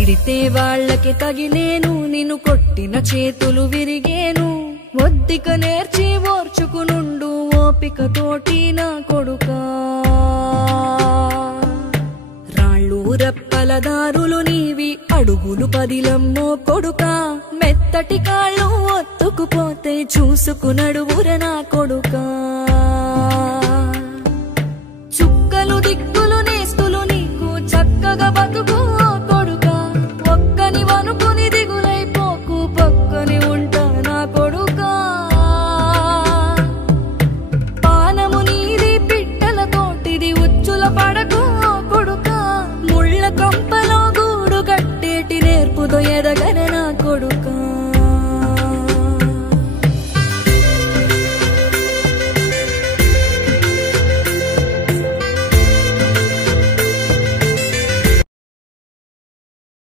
తిడితే వాళ్ళకి తగిలేను, నిన్ను కొట్టిన చేతులు విరిగేను. ఒద్దిక నేర్చి ఓర్చుకునుండు ఓపికతోటి నా కొడుకా. రాళ్ళు రెప్పల దారులు నీవి, అడుగులు పదిలమ్మో కొడుకా. మెత్తటి కాళ్ళు ఒత్తుకుపోతే చూసుకునడువుర నా కొడుకా. చుక్కలు దిక్కులు నేస్తులు నీకు చక్కగా బతుకు కొడుకా. ఒక్కని వనుకుని దిగులైపోకు, పక్కని ఉంటా నా కొడుకా. పానము నీది పిట్టల తోటిది, ఉచ్చుల పడకు కొడుకా. ముళ్ళ కంపలో గూడు కట్టేటి నేర్పుతో ఎదగనే